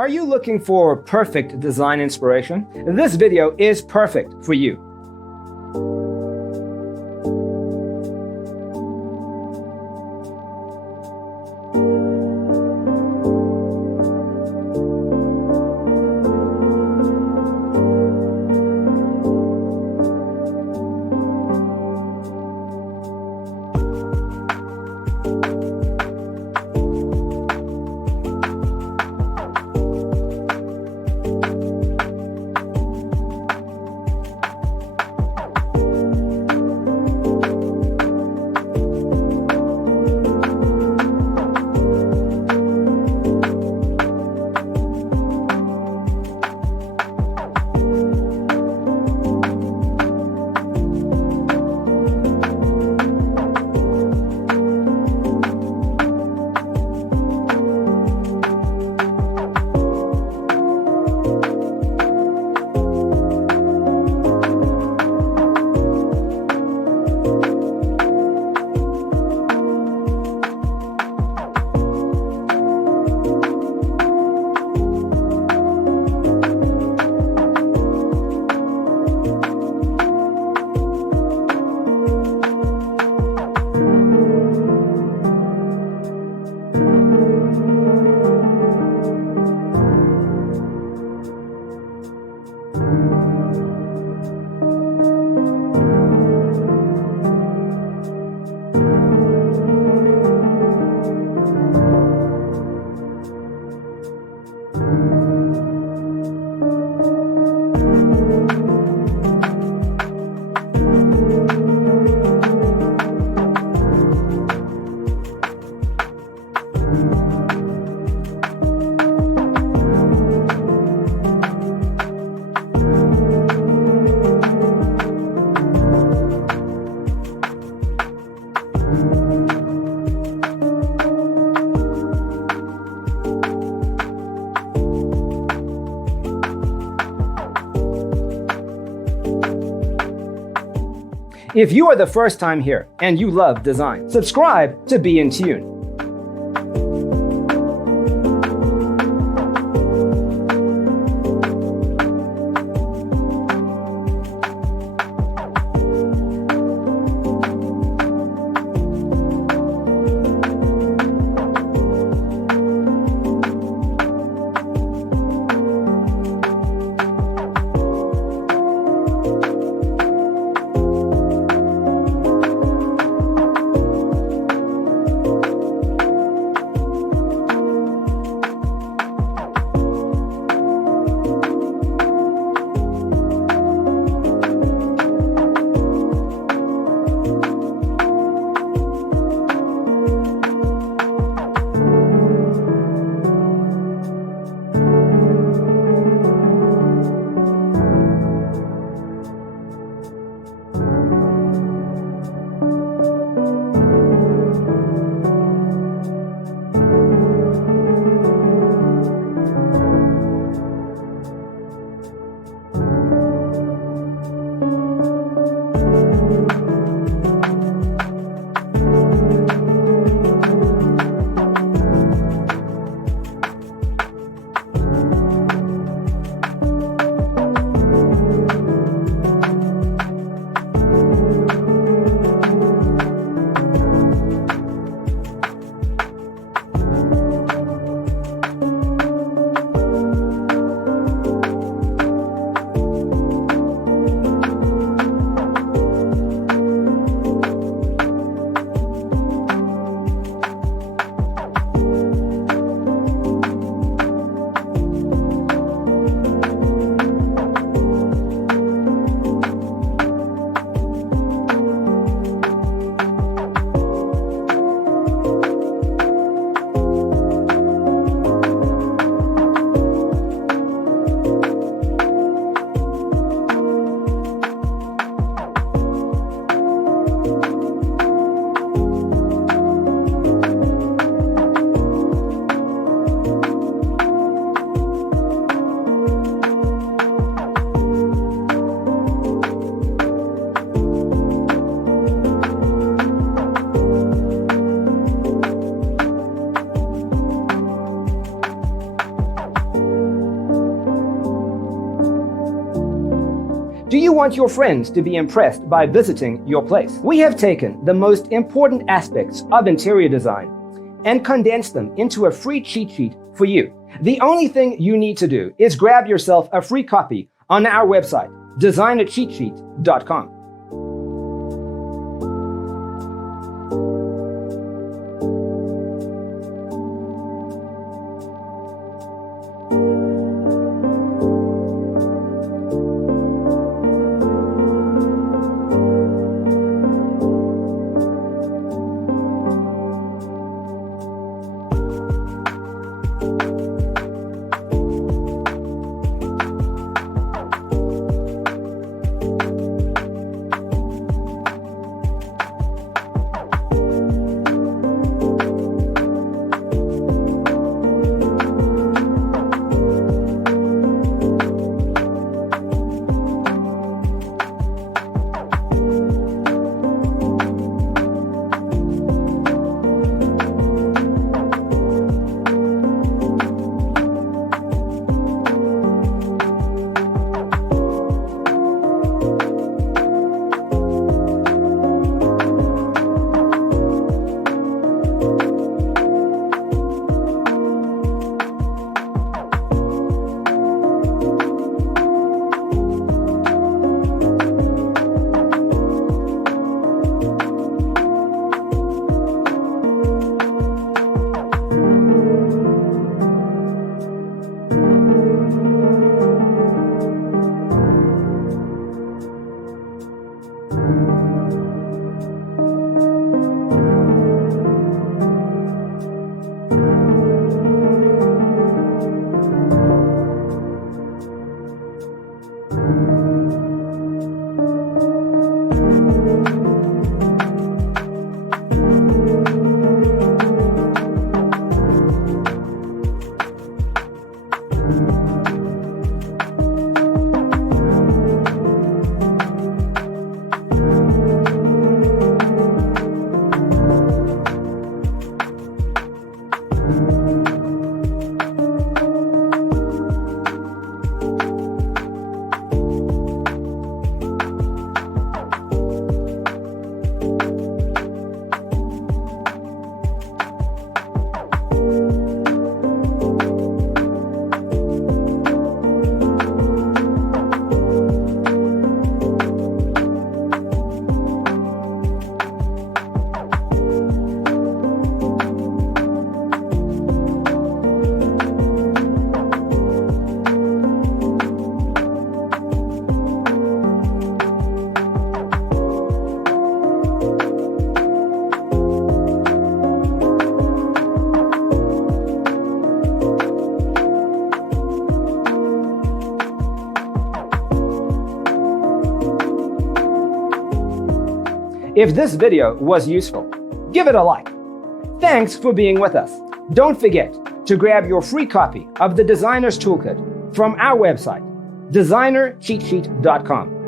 Are you looking for perfect design inspiration? This video is perfect for you. If you are the first time here and you love design, subscribe to be in tune. Do you want your friends to be impressed by visiting your place? We have taken the most important aspects of interior design and condensed them into a free cheat sheet for you. The only thing you need to do is grab yourself a free copy on our website, designercheatsheet.com. If this video was useful, give it a like. Thanks for being with us. Don't forget to grab your free copy of the Designer's Toolkit from our website, designercheatsheet.com.